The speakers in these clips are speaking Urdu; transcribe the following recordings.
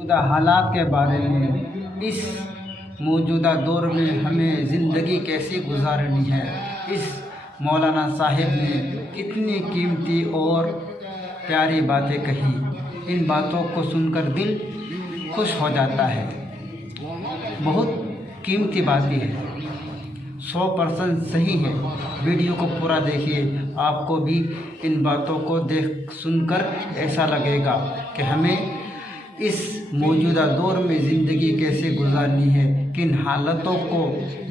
موجودہ حالات کے بارے میں، اس موجودہ دور میں ہمیں زندگی کیسے گزارنی ہے، اس مولانا صاحب نے کتنی قیمتی اور پیاری باتیں کہی۔ ان باتوں کو سن کر دل خوش ہو جاتا ہے۔ بہت قیمتی باتیں ہیں، 100% صحیح ہے۔ ویڈیو کو پورا دیکھیے، آپ کو بھی ان باتوں کو سن کر ایسا لگے گا کہ ہمیں اس موجودہ دور میں زندگی کیسے گزارنی ہے، کن حالتوں کو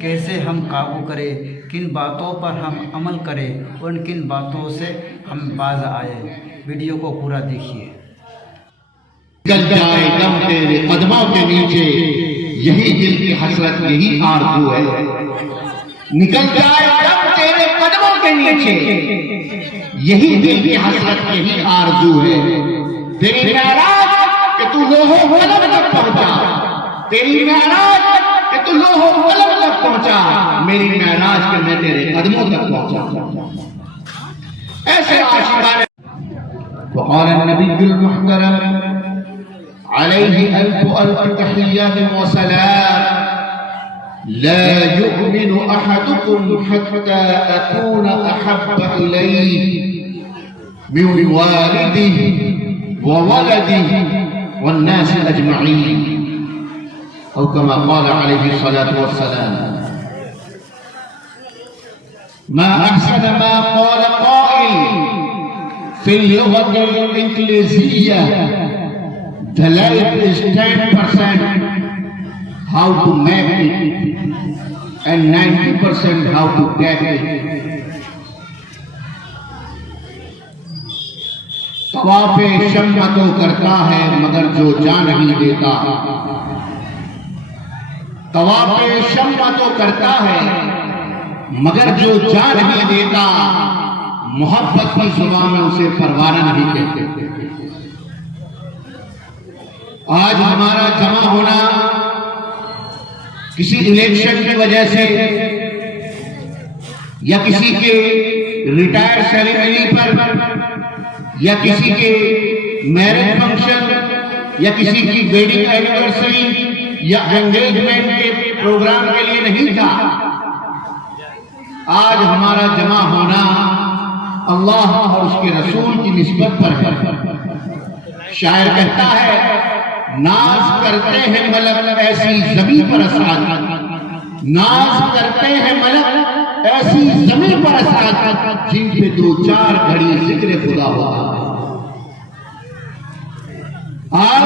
کیسے ہم قابو کریں، کن باتوں پر ہم عمل کریں اور کن باتوں سے ہم باز آئیں۔ ویڈیو کو پورا دیکھیے۔ نکل جائے دم تیرے قدموں کے نیچے، یہی دل کی حسرت، یہی آرزو ہے۔ نکل جائے دم تیرے قدموں کے نیچے، یہی دل کی حسرت، یہی آرزو ہے۔ تیری معراج کہ تو لوح قلم تک پہنچا، تیری معراج کہ تو لوح قلم تک پہنچا، میری معراج کہ میں تیرے قدموں تک پہنچا۔ ایسے عاشقان وقال النبی المحترم عليه ألف تحيات وسلام: لا يؤمن أحدكم حتى أكون أحب إليه من والده وولده والناس أجمعين، أو كما قال عليه الصلاة والسلام. ما أحسن ما قال قائل في اللغة الإنجليزية: The life is 10% how to make it and 90% how to get it. طواف شمع تو کرتا ہے مگر جو جان نہیں دیتا، طواف شمع تو کرتا ہے مگر جو جان نہیں دیتا، محبت کی زبان میں اسے پروانہ نہیں کہتے۔ آج ہمارا جمع ہونا کسی الیکشن کی وجہ سے یا کسی کے ریٹائر سیریمنی پر یا کسی کے میرج فنکشن یا کسی کی ویڈنگ اینیورسری یا انگیجمنٹ کے پروگرام کے لیے نہیں تھا۔ آج ہمارا جمع ہونا اللہ اور اس کے رسول کی نسبت پر ہے۔ شاعر کہتا ہے: ناز کرتے ہیں ملک ایسی زمین پر اسرار، ناز کرتے ہیں ملک ایسی زمین پر اسرار، جن پہ دو چار گھڑی ذکر خدا ہوتا ہے۔ آج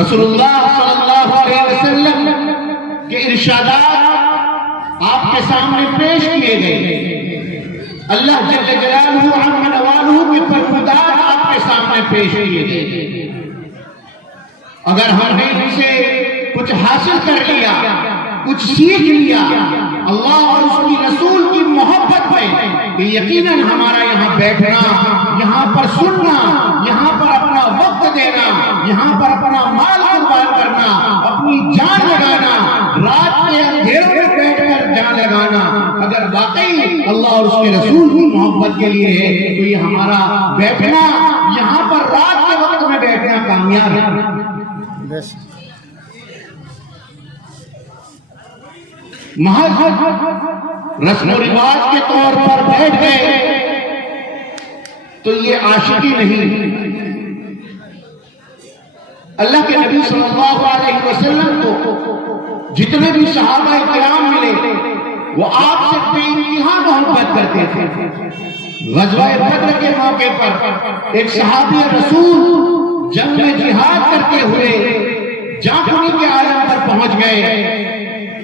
رسول اللہ صلی اللہ علیہ وسلم کے ارشادات آپ کے سامنے پیش کیے گئے، اللہ جل جلالہ عم نوالہ کے فرمودات آپ کے سامنے پیش کیے گئے۔ اگر ہم نے ان سے کچھ حاصل کر لیا، کچھ سیکھ لیا اللہ اور اس کی رسول کی محبت میں، کہ یقیناً ہمارا یہاں بیٹھنا، یہاں پر سننا، یہاں پر اپنا وقت دینا، یہاں پر اپنا مال قربان کرنا، اپنی جان لگانا، رات کے اندھیروں میں بیٹھ کر جان لگانا، اگر واقعی اللہ اور اس کے رسول کی محبت کے لیے ہے تو یہ ہمارا بیٹھنا، یہاں پر رات کے وقت میں بیٹھنا کامیاب ہے۔ محض رسم و رواج کے طور پر بیٹھ گئے تو یہ عاشقی نہیں۔ اللہ کے نبی صلی اللہ علیہ وسلم کو جتنے بھی صحابہ کرام ملے وہ آپ سے بے انتہا محبت کرتے تھے۔ غزوہ بدر کے موقع پر ایک صحابی رسول جنگ میں جہاد کرتے ہوئے جانکنی کے عالم پر پہنچ گئے۔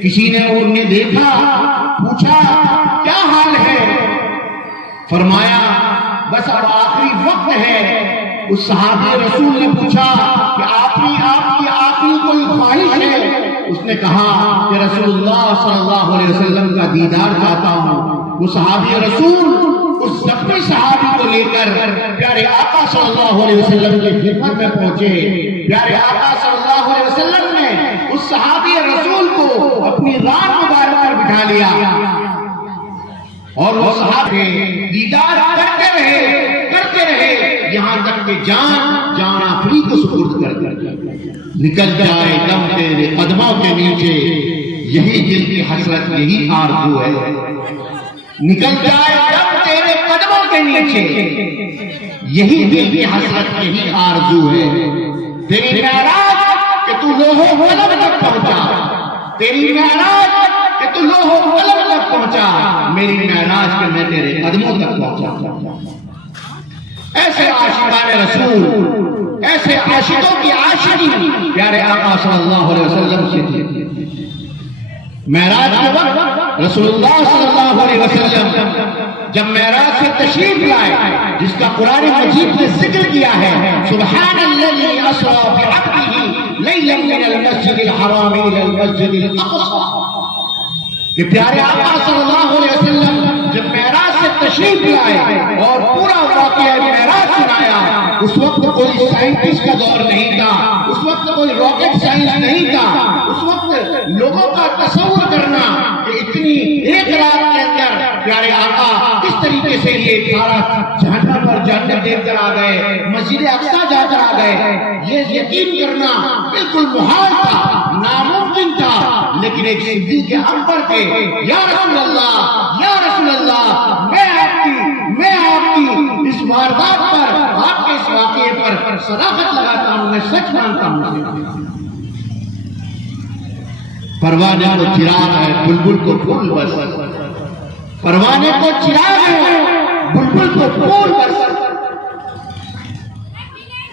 کسی نے انہیں دیکھا، پوچھا کیا حال ہے؟ فرمایا بس اب آخری وقت ہے۔ اس صحابی رسول نے پوچھا کہ آپ کی آخری کوئی خواہش ہے؟ اس نے کہا کہ رسول اللہ صلی اللہ علیہ وسلم کا دیدار چاہتا ہوں۔ وہ صحابی رسول اس زخمی صحابی کو لے کر پیارے آقا صلی اللہ علیہ وسلم کی خدمت میں پہنچے۔ پیارے آقا صلی اللہ علیہ وسلم نے اس صحابی رسول کو اپنی ران مبارک پر بٹھا لیا اور وہ صحابی دیدار کرتے رہے یہاں تک کہ جان آخری کو سپرد کر نکل جائے دم تیرے قدموں کے نیچے، یہی دل کی حسرت یہی آرزو ہے، نکل جائے دم تیرے قدموں کے نیچے، یہی دل کی حسرت یہی آرزو ہے۔ تیری معراج کہ تو لوح قلم تک پہنچا، تیری معراج کہ تو لوح قلم تک پہنچا، میری معراج کہ میں تیرے قدموں تک پہنچا۔ ایسے عاشقان رسول، ایسے عاشقوں کی عاشقی پیارے آقا صلی اللہ علیہ وسلم سے تھی۔ معراج کے وقت رسول اللہ صلی اللہ علیہ وسلم جب معراج سے تشریف لائے، جس کا قرآن مجید نے ذکر کیا ہے، سبحان الذی اسری بعبدہ لیلا من المسجد الحرام الی المسجد الاقصی، کہ پیارے آقا صلی اللہ علیہ وسلم جب معراج سے تشریف لائے اور پورا واقعہ معراج سنایا، اس وقت کوئی سائنٹسٹ کا دور نہیں تھا، اس وقت کوئی راکٹ سائنس نہیں تھا، اس وقت لوگوں کا تصور کرنا کہ اتنی ایک رات کے اندر پیارے آقا کس طریقے سے یہ سارا جہنم پر جنت دیکھ کر آ گئے، مسجد اقصی جا کر آ گئے، یہ یقین کرنا بالکل محال تھا، ناممکن تھا، لیکن ایک صدیق اکبر کے یا رسول اللہ، یا رسول اللہ، میں آپ کی اس واردات پر، آپ کے اس واقعے پر صداقت لگاتا ہوں، میں سچ مانتا ہوں۔ پروانے کو چراغ ہے، بلبل کو پھول بس، پروانے کو چراغ ہے، بلبل کو پھول بس،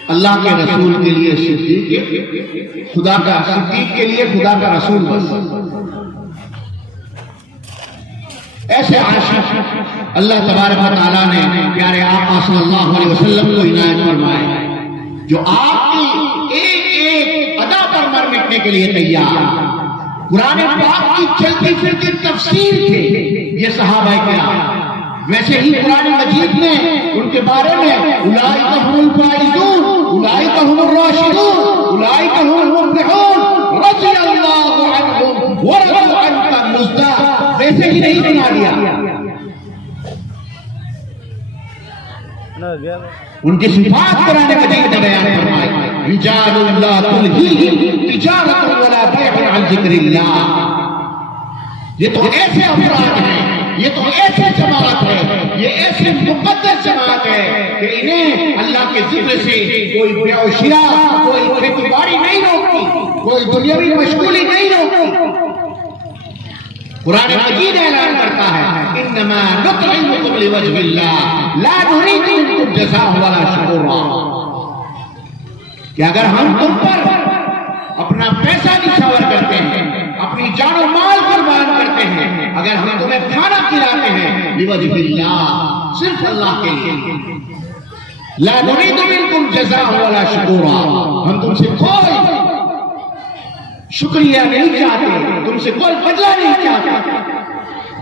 اللہ کے رسول کے لیے صدیق، خدا کا صدیق کے لیے خدا کا رسول بس۔ ایسے عاشق اللہ تبارک و تعالیٰ نے پیارے آقا صلی اللہ علیہ وسلم کو عنایت فرمائے، جو آپ کی ایک ایک ادا پر مر مٹنے کے لیے تیار، قرآن پاک کی چلتی پھرتی تفسیر تھے یہ صحابہ کرام۔ ویسے ہی قرآن مجید نے ان کے بارے میں اولئک هم الفائزون، اولئک هم الراشدون، اولئک هم المفلحون رضی اللہ عنہم ورضوا عنہ کا مزدہ ویسے ہی نہیں بنا دیا، ان کی صفات قرآن مجید نے بیان فرمائی، رجال لا تلہیہم تجارۃ ولا بیع عن ذکر اللہ۔ یہ تو ایسے افراد ہیں، یہ تو ایسے جماعت ہے، یہ ایسے مقدس جماعت ہے کہ انہیں اللہ کے ذکر سے کوئی بیع و شراء، کوئی کھیتی باڑی نہیں روکتی، کوئی دنیاوی مشغولی نہیں روکتی۔ قرآن مجید اعلان کرتا ہے انما نطعمکم لوجہ اللہ لا نرید منکم جزاء ولا شکورا، کہ اگر ہم تم پر اپنا پیسہ نچھاور کرتے ہیں، اپنی جان و مال قربان کرتے ہیں، اگر ہم تمہیں کھانا کھلاتے ہیں لوجہ اللہ، صرف اللہ کے لیے، لا نرید منکم جزاء ولا شکورا، ہم تم سے کوئی شکریہ نہیں چاہتے، تم سے کوئی بدلہ نہیں چاہتے۔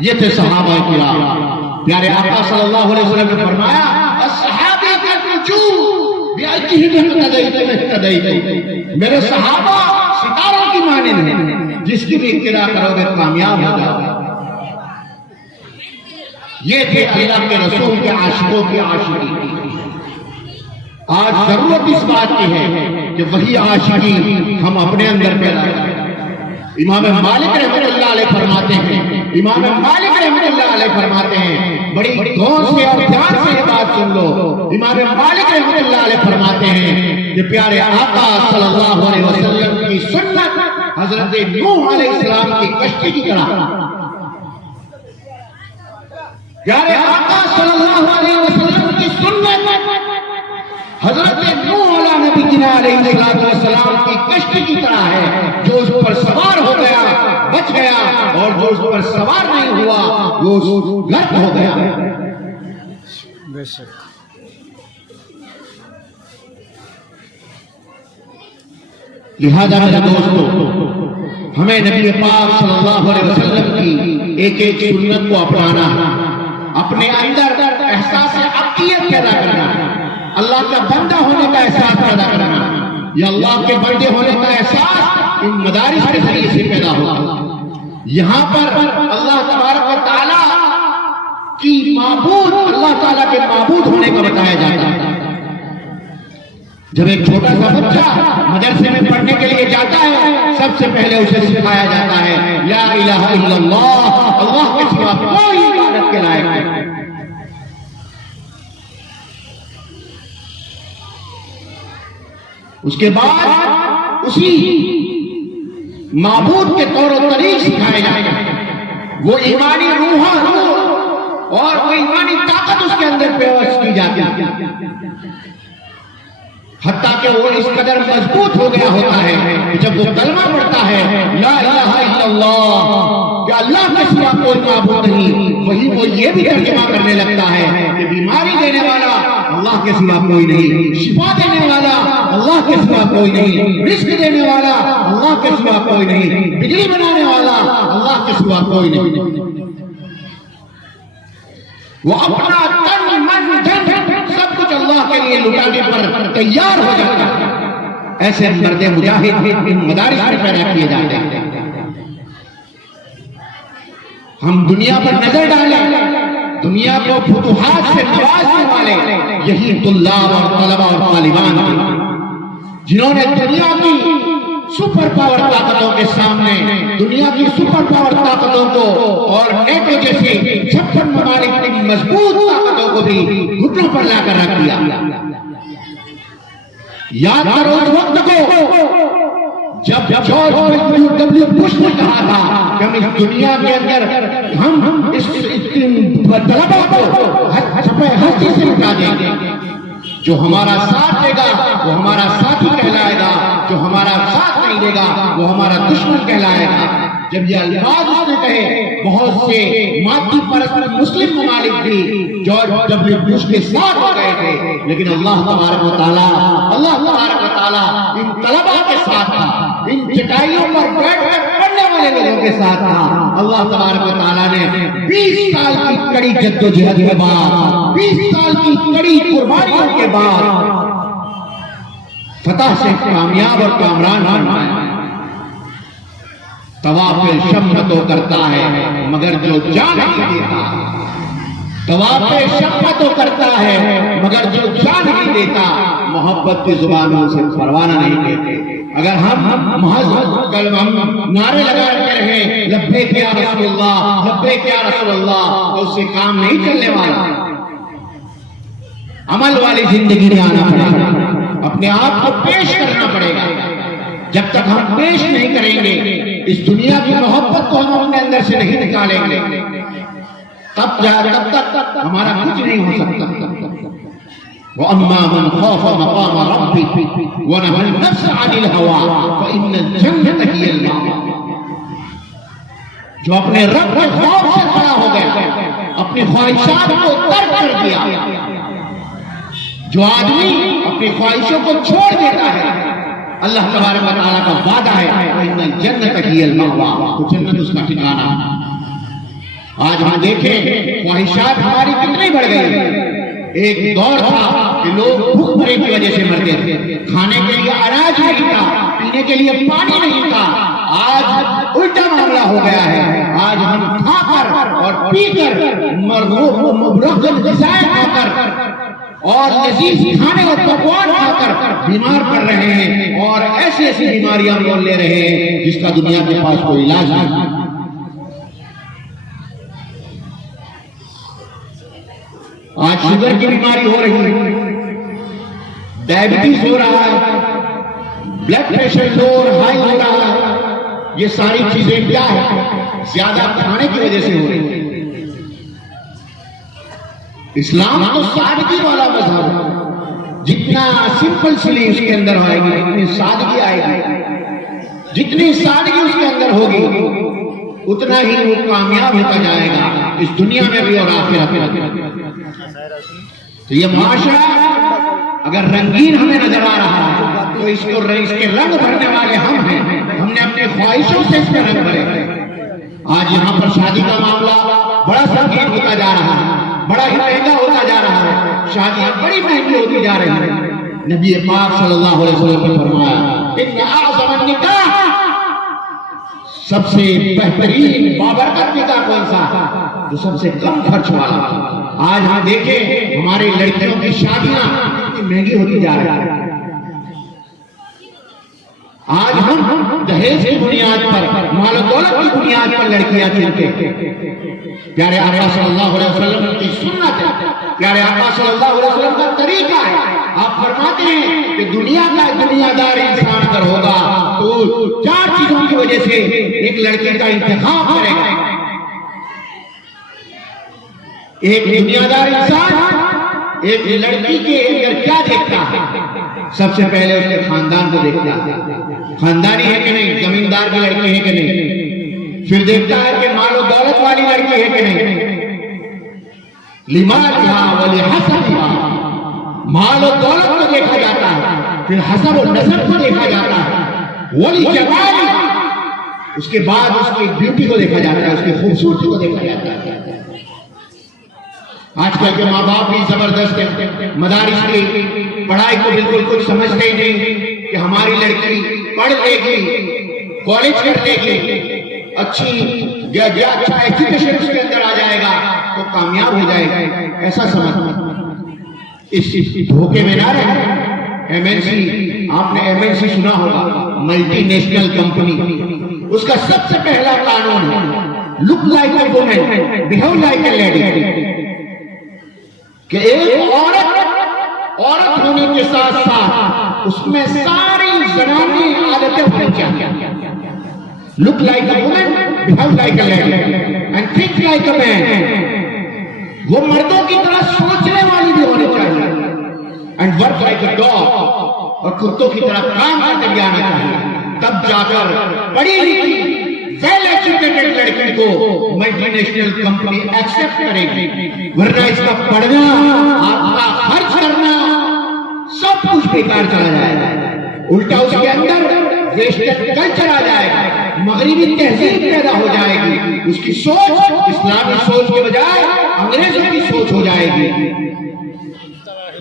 یہ تھے صحابہ کرام۔ پیارے آقا صلی اللہ علیہ وسلم نے فرمایا الصحابہ کالنجوم بأیہم اقتدیتم اہتدیتم، میرے صحابہ ستاروں کی مانند ہیں، جس کی بھی اقتداء کرو گے کامیاب ہو جاؤ گے۔ یہ تھے اللہ کے رسول کے عاشقوں کی عاشقی۔ آج ضرورت اس بات کی ہے کہ وہی عاشقی ہم اپنے اندر پیدا کریں۔ امام مالک رحمۃ اللہ علیہ فرماتے ہیں، امام مالک رحمۃ اللہ علیہ فرماتے ہیں، بڑی غور سے اور دھیان سے یہ بات سن لو، امام مالک رحمۃ اللہ علیہ فرماتے ہیں کہ پیارے آقا صلی اللہ علیہ وسلم کی سنت حضرت نوح علیہ السلام کی کشتی کی طرح، پیارے آقا صلی اللہ علیہ وسلم کی سنت حضرت نوح علیہ السلام کی کشتی کی طرح ہے، جو اس پر سوار ہو گیا بچ گیا، اور جو اس پر سوار نہیں ہوا وہ غرق ہو گیا۔ بے شک لہذا میرے دوستو، ہمیں نبی پاک صلی اللہ علیہ وسلم کی ایک ایک سنت کو اپنانا، اپنے اندر احساس عقیدت پیدا کرنا، اللہ کا بندہ ہونے کا احساس پیدا کرنا، یا اللہ کے بندے ہونے کا احساس ان مدارس کے ذریعے سے پیدا ہوگا۔ یہاں پر اللہ تبارک و تعالیٰ کی معبود، اللہ تعالیٰ کے معبود ہونے کا بتایا جاتا ہے۔ جب ایک چھوٹا سا بچہ مدرسے میں پڑھنے کے لیے جاتا ہے سب سے پہلے اسے سکھایا جاتا ہے لا الہ الا اللہ، اللہ کے سوا کوئی عبادت کے لائق نہیں۔ اس کے بعد اسی معبود کے طور و طریق سکھائے جاتے ہیں، وہ ایمانی روح اور وہ ایمانی طاقت اس کے اندر پیوست کی جاتی ہے، حتیٰ کہ وہ اس قدر مضبوط ہو گیا ہوتا ہے کہ جب وہ کلمہ پڑھتا ہے لا الہ الا اللہ کہ اللہ کے سوا کوئی معبود نہیں، وہی وہ یہ بھی ترجمہ کرنے لگتا ہے کہ بیماری دینے والا اللہ کے سوا کوئی نہیں، شفا دینے والا اللہ کے سوا کوئی نہیں، رزق دینے والا اللہ کے سوا کوئی نہیں، بجلی بنانے والا اللہ کے سوا کوئی نہیں۔ وہ اپنا تن من دھن سب کچھ اللہ کے لیے لٹانے پر تیار ہو جاتا ہے۔ ایسے مرد مجاہد ان مدارس میں پیدا کیے جاتے ہیں۔ ہم دنیا پر نظر ڈالیں، دنیا کو فتوحات سے نوازنے والے یہی طلاب اور طلبہ اور طالبان ہیں جنہوں نے دنیا کی سپر پاور طاقتوں کے سامنے، دنیا کی سپر پاور طاقتوں کو اور نیٹو جیسی 56 ممالک کی مضبوط طاقتوں کو بھی گھٹنوں پر لا کر رکھ دیا۔ یاد کرو اس وقت کو جب جارج ڈبلیو بش نے کہا تھا کہ ہم اس دنیا کے اندر ہم اس طلبہ کو ہستی سے مٹا دیں گے، جو ہمارا ساتھ دے گا وہ ہمارا ساتھی کہلائے گا، جو ہمارا ساتھ نہیں دے گا وہ ہمارا دشمن کہلائے گا۔ جب یہ الفاظ اس نے کہے بہت سے مادی پرست مسلم ممالک بھی جارج ڈبلیو بش کے ساتھ ہو گئے تھے، لیکن اللہ تبارک و تعالیٰ ان طلبہ کے ساتھ تھا، ان چٹائیوں پر بیٹھ کر پڑھنے والے لوگوں کے ساتھ تھا۔ اللہ تبارک و تعالیٰ نے 20 سال کی کڑی جدوجہد کے بعد، 20 سال کی کڑی قربانیوں کے بعد فتح سے کامیاب اور کامران بنایا۔ طواف شمع تو کرتا ہے مگر جو جان نہیں دیتا، طواف شمع تو کرتا ہے مگر جو جان نہیں دیتا، محبت کی زبانوں سے پروانہ نہیں دیتے۔ اگر ہم محض نعرے لگا کے رہے لبیک یا رسول اللہ، لبیک یا رسول اللہ، تو اس سے کام نہیں چلنے والا۔ عمل والی زندگی میں آنا پڑے گا، اپنے آپ کو پیش کرنا پڑے گا۔ جب تک ہم پیش نہیں کریں گے اس دنیا کی محبت کو ہم اپنے اندر سے نہیں نکالیں گے، تب تک ہمارا کچھ نہیں ہو سکتا۔ وَأَمَّا مَنْ خَافَ مَقَامَ رَبِّهِ وَنَهَى النَّفْسَ عَنِ الْهَوَىٰ فَإِنَّ الْجَنَّةَ هِيَ الْمَأْوَىٰ۔ جو اپنے رب کے خوف سے کھڑا ہو گیا، اپنی خواہشات کو ترک کر دیا، جو آدمی اپنی خواہشوں کو چھوڑ دیتا ہے، اللہ تبارک و تعالیٰ کا وعدہ ہے فَإِنَّ الْجَنَّةَ هِيَ الْمَأْوَىٰ، تو جنت اس کا ٹھکانہ۔ آج ہم دیکھیں خواہشات ہماری کتنی بڑھ گئی۔ ایک دور تھا کہ لوگ بھوک مرے کی وجہ سے مرتے تھے، کھانے کے لیے اناج نہیں تھا، پینے کے لیے پانی نہیں تھا۔ آج الٹا معاملہ ہو گیا ہے، آج ہم کھا کر اور پی کر مرغوب غذائیں کھا کر اور لذیذ کھانے اور پکوان کھا کر بیمار پڑ رہے ہیں، اور ایسی ایسی بیماریاں مول لے رہے ہیں جس کا دنیا کے پاس کوئی علاج نہیں۔ آج شوگر کی بیماری ہو رہی ہے، ڈائبٹیز ہو رہا ہے، بلڈ پریشر لو اور ہائی ہو رہا ہے۔ یہ ساری چیزیں کیا ہے؟ زیادہ کھانے کی وجہ سے ہو رہی ہے۔ اسلام تو سادگی والا مذہب ہے، جتنا سمپل سلی اس کے اندر آئے گی، جتنی سادگی آئے گی، جتنی سادگی اس کے اندر ہوگی، اتنا ہی وہ کامیاب ہوتا جائے گا اس دنیا میں بھی اور آخرت میں۔ تو یہ معاشرہ اگر رنگین ہمیں نظر آ رہا ہے تو اس کے رنگ بھرنے والے ہم ہیں، ہم نے اپنے خواہشوں سے اس کے رنگ بھرے۔ آج یہاں پر شادی کا معاملہ بڑا سنگین ہوتا جا رہا ہے، بڑا ہی مہنگا ہوتا جا رہا ہے، شادیاں بڑی مہنگی ہوتی جا رہی ہیں۔ نبی پاک صلی اللہ علیہ وسلم نے فرمایا ان اعظم النکاح، سب سے بہترین بابرکت نکاح کون سا؟ جو سب سے کم خرچ والا۔ آج ہم دیکھیں ہماری لڑکیوں کی شادیاں کتنی مہنگی ہوتی جا رہی ہیں، آج ہم دہیج کی بنیاد پر، مال و دولت کی بنیاد پر لڑکیاں چنتے ہیں۔ پیارے آقا صلی اللہ علیہ وسلم کی سنت ہے، پیارے آقا صلی اللہ علیہ وسلم کا طریقہ ہے۔ آپ فرماتے ہیں کہ دنیا کا دنیا دار انسان اگر ہوگا تو 4 چیزوں کی وجہ سے ایک لڑکی کا انتخاب کرے گا۔ ایک دنیا دار انسان ایک لڑکی کے اندر کیا دیکھتا ہے؟ سب سے پہلے اس کے خاندان کو دیکھتا ہے، خاندانی ہے کہ نہیں، زمیندار کی لڑکی ہے کہ نہیں، پھر دیکھتا ہے کہ مال و دولت والی لڑکی ہے کہ نہیں، لمالہا ولحسبہا، مال و دولت کو دیکھا جاتا ہے، پھر حسب و نسب کو دیکھا جاتا ہے، ولجمالہا، اس کے بعد اس کی بیوٹی کو دیکھا جاتا ہے، اس کی خوبصورتی کو دیکھا جاتا ہے۔ آج کل کے ماں باپ بھی زبردست ہیں، مدارس کی پڑھائی کو بالکل کچھ سمجھتے ہی نہیں کہ ہماری لڑکی پڑھ لے گی، کالج کر لے گی، اچھا ایجوکیشن اس کے اندر آ جائے گا تو کامیاب ہو جائے گا، ایسا سمجھ اس دھوکے میں نہ رہے۔ ایم این سی، آپ نے ایم این سی سنا ہوگا، ملٹی نیشنل کمپنی، اس کا سب سے پہلا قانون ہے look like a woman behave like a lady, کہ ایک عورت ہونے کے ساتھ ساتھ اس میں ساری زنانی عادتیں ہونی چاہیے۔ Look like a woman behave like a lady and think like a man, وہ مردوں کی طرح سوچنے والی بھی ہونی چاہیے، and work like a dog, اور کتوں کی طرح کام کرتے بھی آنا چاہیے، تب جا کر پڑھی لکھی ویل ایجوکیٹڈ لڑکی کو ملٹی نیشنل کمپنی ایکسپٹ کرے گی، ورنہ اس کا پڑھنا، آپ کا خرچ کرنا سب کچھ بیکار چلا جائے گا، الٹا اس کے اندر ویسٹرن کلچر آ جائے گا، مغربی تہذیب پیدا ہو جائے گی، اس کی سوچ اسلامی سوچ کے بجائے انگریزوں کی سوچ ہو جائے گی،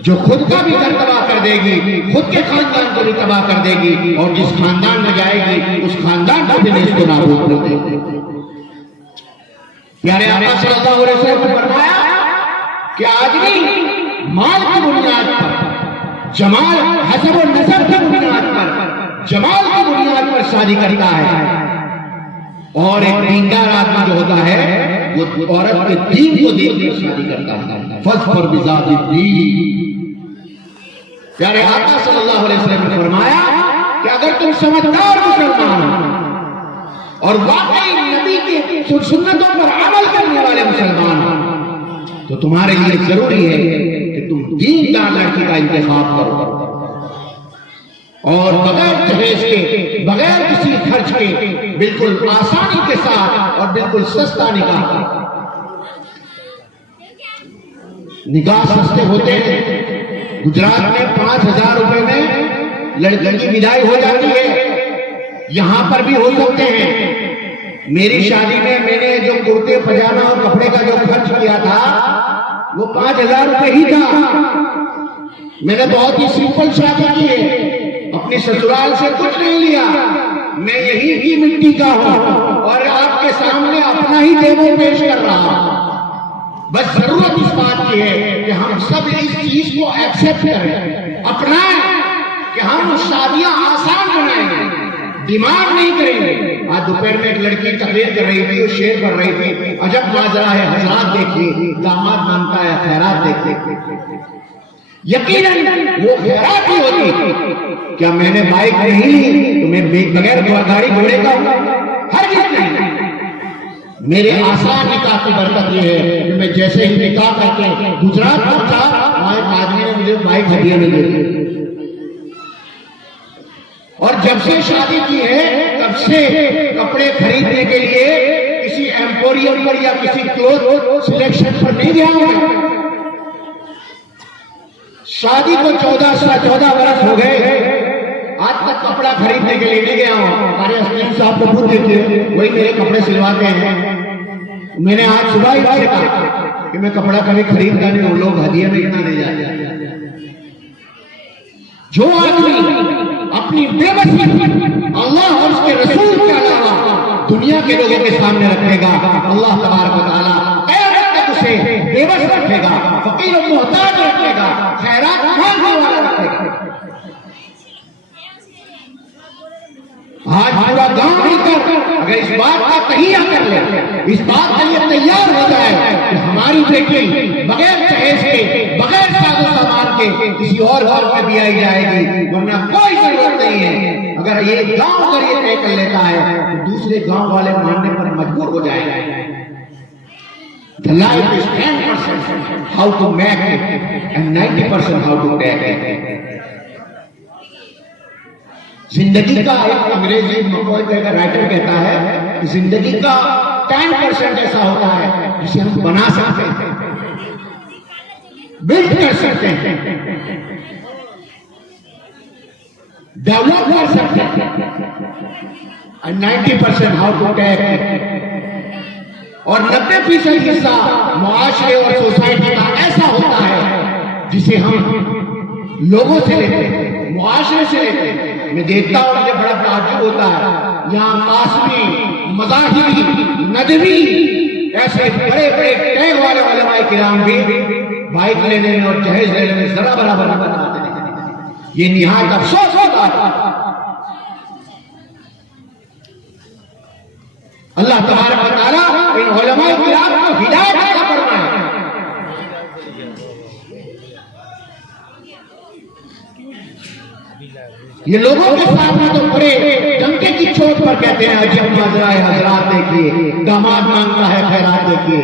جو خود کا بھی گھر تباہ کر دے گی، خود کے خاندان کو بھی تباہ کر دے گی، اور جس خاندان میں جائے گی اس خاندان کو بھی نیست و نابود کر دے گی۔ پیارے آقا صلی اللہ علیہ وسلم نے فرمایا کہ آدمی مال کی بنیاد پر، جمال حسب و نسب کی بنیاد پر، جمال کی بنیاد پر شادی کرتا ہے، اور ایک دیندار آدمی جو ہوتا ہے وہ عورت کے دین کو دیکھ کر شادی کرتا ہے۔ فاظفر بذات الدین، پیارے آقا صلی اللہ علیہ وسلم نے فرمایا کہ اگر تم سمجھدار مسلمان ہو اور واقعی نبی کی سنتوں پر عمل کرنے والے مسلمان ہو تو تمہارے لیے ضروری ہے کہ تم دیندار لڑکی کا انتخاب کرو، اور بغیر جہیز کے، بغیر کسی خرچ کے، بالکل آسانی کے ساتھ اور بالکل سستا نکاح سستے ہوتے ہیں۔ گجرات میں 5000 روپے میں لڑکی کی بدائی ہو جاتی ہے، یہاں پر بھی ہو سکتے ہیں۔ میری شادی میں میں نے جو کرتے پجامہ اور کپڑے کا جو خرچ کیا تھا وہ 5000 روپے ہی تھا۔ میں نے بہت ہی سمپل شادی کی ہے، اپنی سسرال سے کچھ نہیں لیا، میں یہی کی مٹی کا ہوں اور آپ کے سامنے اپنا ہی ڈیمو پیش کر رہا ہوں۔ بس ضرورت اس بات کی ہے کہ ہم سب اس چیز کو ایکسپٹ کریں، اپنائیں کہ ہم شادیاں آسان بنائیں گے، ڈیمانڈ نہیں کریں گے۔ آج دوپہر میں ایک لڑکی تقریر کر رہی تھی، وہ شعر پڑھ رہی تھی، عجب ماجرا ہے حضرات دیکھیے، داماد مانگتا ہے خیرات دیکھیے، یقیناً وہ خیرات ہی ہوتی۔ کیا میں نے بائک نہیں لی تو میں بغیر گاڑی گھوڑے کا ہرگز نہیں۔ میرے آسان نکاح کی برکت یہ ہے کہ میں جیسے ہی نکاح کر کے گجرات پہنچا، وہاں ایک آدمی نے مجھے بائک ہدیہ میں دے دی، اور جب سے شادی کی ہے تب سے کپڑے خریدنے کے لیے کسی ایمپوریم پر یا کسی کلوتھ سلیکشن پر نہیں گیا ہوں۔ شادی کو 14 برس ہو گئے، آج تک کپڑا خریدنے کے لیے نہیں گیا ہوں۔ ہمارے اسلام صاحب کو خود دیکھیے، وہی میرے کپڑے سلواتے ہیں۔ میں نے آج صبح ہی کہا کہ میں کپڑا کبھی خرید کر نہیں، لوگ ہدیہ میں اتنا دے جاتے ہیں۔ جو آدمی اپنی بے بسی اللہ اور اس کے رسول کے علاوہ دنیا کے لوگوں کے سامنے رکھے گا، اللہ تبارک و تعالیٰ قیامت تک اسے بے بس رکھے گا، فقیر و محتاج رکھے گا، خیرات مانگنے والا رکھے گا۔ آج پورا گاؤں مل کر اگر اس بات کا تہیہ کر لے، اس بات کے لیے تیار ہو جائے کہ ہماری بیٹی بغیر جہیز کے، بغیر ساز و سامان کے کسی اور گھر میں بھی آئی جائے گی، ورنہ کوئی ضرورت نہیں ہے۔ اگر یہ گاؤں اگر یہ طے کر لیتا ہے تو دوسرے گاؤں والے ماننے پر مجبور ہو جائیں گے۔ The life is 10% how to make it and 90% how to take it۔ زندگی کا ایک انگریزی مقولہ کا رائٹر کہتا ہے کہ زندگی کا 10% ایسا ہوتا ہے جسے ہم بنا سکتے ہیں، بلڈ کر سکتے ہیں، ڈیولپ کر سکتے ہیں، اور 90% ہاؤ ٹو ٹیک اٹ، اور 90% حصہ معاشرے اور سوسائٹی کا ایسا ہوتا ہے جسے ہم لوگوں سے لیتے ہیں، معاشرے سے لیتے ہیں۔ میں دیکھتا ہوں مجھے بڑا تعجب ہوتا ہے، یہاں قاسمی، مظاہری، ندوی ایسے بڑے بڑے ٹیگ والے علماء کرام بھی بائک لینے میں اور جہیز لینے میں ذرا برابر نہ بناتے ہیں۔ یہ نہایت افسوس ہوتا ہے۔ اللہ تبارک و تعالیٰ ان علماء کرام کو ہدایت عطا فرمائے۔ یہ لوگوں کے سامنے تو بڑے ڈنکے کی چوٹ پر کہتے ہیں عجب منظرہ ہے حضرات دیکھیے، داماد مانگتا ہے خیرات دیکھیے،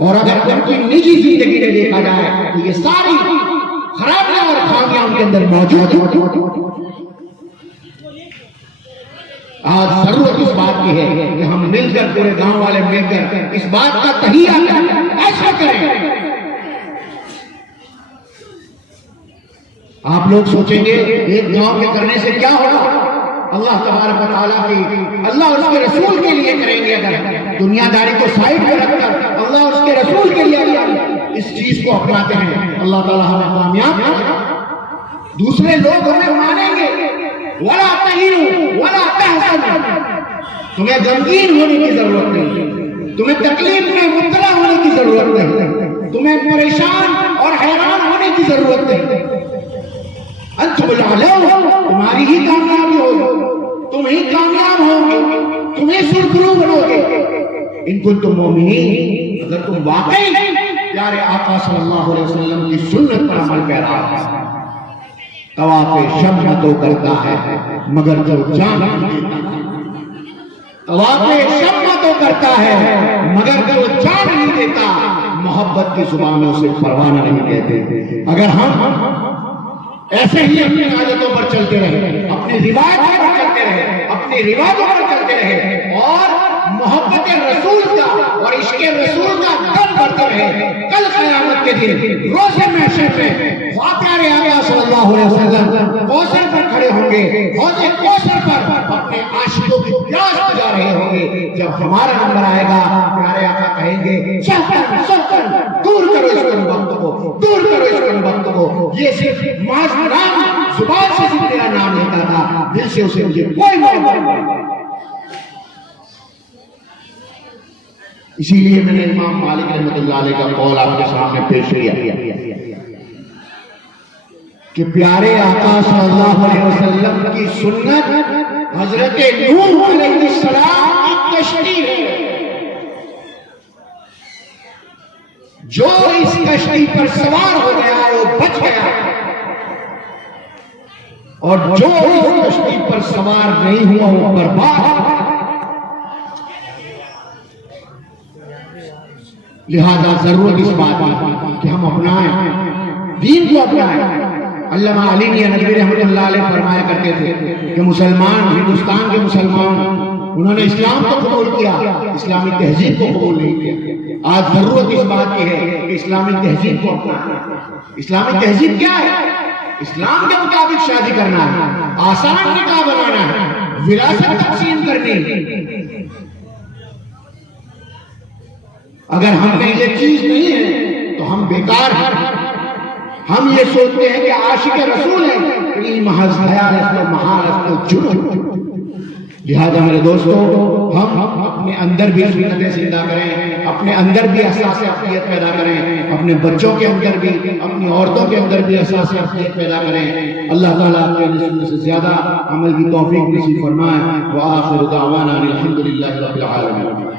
اور اگر ان کی نجی زندگی میں دیکھا جائے تو یہ ساری خرابیاں اور خامیاں ان کے اندر موجود ہیں۔ آج ضرورت اس بات کی ہے کہ ہم مل کر، پورے گاؤں والے مل کر اس بات کا تہیہ کریں، ایسا کریں۔ آپ لوگ سوچیں گے ایک گاؤں کے کرنے سے کیا ہوگا؟ اللہ تبارک و تعالیٰ کی، اللہ اور اس کے رسول کے لیے کریں گے۔ اگر دنیا داری کو سائڈ میں رکھ کر اللہ اور اس کے رسول کے لیے اس چیز کو اپناتے ہیں، اللہ تعالیٰ ہمیں کامیاب کرے۔ دوسرے لوگ ہمیں مانیں گے، وَلَا تَهِنُوا وَلَا تَحْزَنُوا، تمہیں غمگین ہونے کی ضرورت نہیں، تمہیں تکلیف میں مبتلا ہونے کی ضرورت نہیں، تمہیں پریشان اور حیران ہونے کی ضرورت نہیں۔ انتم الاعلون، تمہاری ہی کامیابی ہوگی، تم ہی کامیاب ہوگے، تم ہی سرخرو بنو گے ان کنتم مومنین، اگر تم واقعی پیارے آقا صلی اللہ علیہ وسلم کی سنت پر عمل پیرا ہے۔ طواف شمع تو کرتا ہے مگر جو جان نہیں دیتا، طواف شمع تو کرتا ہے مگر جو جان نہیں دیتا، محبت کی زبانوں سے پروانہ نہیں کہتے۔ اگر ہم ایسے ہی اپنی عادتوں پر چلتے رہے، اپنی روایتوں پر چلتے رہے، اپنی رواجوں پر چلتے رہے، اور محبت رسول کا اور عشق رسول کا دم کرتے رہے، کل قیامت کے دن روز محشر میں پیارے آقا صلی اللہ علیہ وسلم کوثر پر کھڑے ہوں گے، حوض کوثر پر اپنے عاشقوں کی پیاس بجھا رہے ہوں گے۔ جب ہمارا نمبر آئے گا پیارے آقا کہیں گے سوکن سوکن، دور کرو اس وقت کو، دور کرو اس وقت کو۔ یہ صرف محض نام، زبان سے صرف میرا نام لیتا تھا، دل سے اسے مجھے کوئی محبت نہیں۔ اسی لیے میں نے امام مالک رحمۃ اللہ علیہ کا قول آپ کے سامنے پیش کیا کہ پیارے آقا صلی اللہ علیہ وسلم کی سنت حضرت نوح علیہ السلام کی کشتی ہے، جو اس کشتی پر سوار ہو گیا وہ بچ گیا، اور جو اس کشتی پر سوار نہیں ہوا وہ برباد۔ لہذا ضرورت اس بات کی کہ ہم اپنائیں، دین کو اپنائیں۔ علامہ علی ندوی رحمۃ اللہ علیہ فرمایا کرتے تھے کہ مسلمان، ہندوستان کے مسلمان، انہوں نے اسلام کو قبول کیا، اسلامی تہذیب کو قبول نہیں کیا۔ آج ضرورت اس بات کی ہے کہ اسلامی تہذیب کو اپنائیں۔ اسلامی تہذیب کیا ہے؟ اسلام کے مطابق شادی کرنا ہے، آسان نکاح بنانا ہے، وراثت تقسیم کرنی۔ اگر ہم میں یہ چیز نہیں ہے تو ہم بیکار ہیں۔ ہم یہ سوچتے ہیں کہ عاشق رسول ہے، محض خیال است و محال است و جنون۔ لہذا میرے دوستو، ہم اپنے اندر بھی سنتیں زندہ کریں، اپنے اندر بھی احساس عقیدت پیدا کریں، اپنے بچوں کے اندر بھی، اپنی عورتوں کے اندر بھی احساس عقیدت پیدا کریں۔ اللہ تعالیٰ آپ کے سننے سے زیادہ عمل کی توفیق نصیب فرمائے۔ وآخر دعوانا الحمد للہ رب العالمین۔